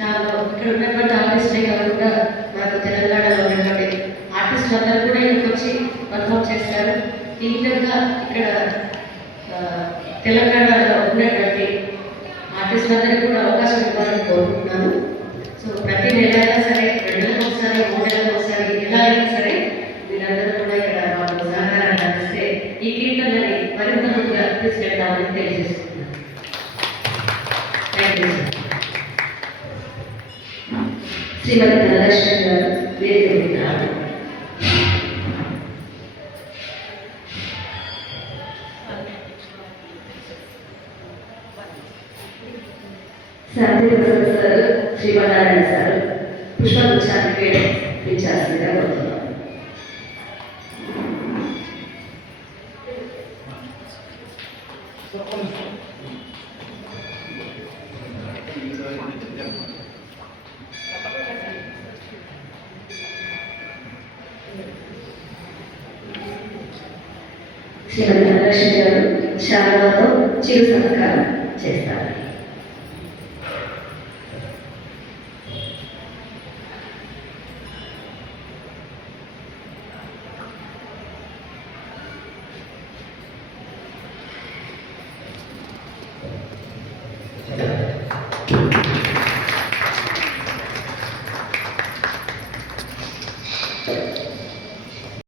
నాకు ఇక్కడ ఉన్నటువంటి ఆర్టిస్టే కాకుండా నాకు తెలంగాణలో ఉన్నటువంటి ఆర్టిస్టులు అందరూ కూడా ఇక్కడికి వచ్చి చేస్తారు. ఈ విధంగా ఇక్కడ తెలంగాణలో ఉన్నటువంటి ఆర్టిస్టులందరికీ కూడా అవకాశం ఇవ్వాలని కోరుకుంటున్నాను. సో ప్రతి నెల అయినా సరే రెండు నెలలకు ఒకసారి మూడు నెలలకు ఒకసారి ఎలా అయినా సరే మీరందరూ కూడా ఇక్కడ మాకు సహకారాన్ని అందిస్తే ఈ కీర్తనని మరింత ముందుగా తీసుకెళ్తామని తెలియజేస్తున్నాను. Thank you sir Shrimati Dhanalakshmi garu వేదిక మీద రావాలి. ప్రసాద్ సార్ శ్రీమన్నారాయణ సార్ పుష్పగుచ్చాన్ని కోరుతున్నాను Thank you. శ్రీమతి ధనలక్ష్మి గారు శారదతో చిరు సత్కారం చేస్తారు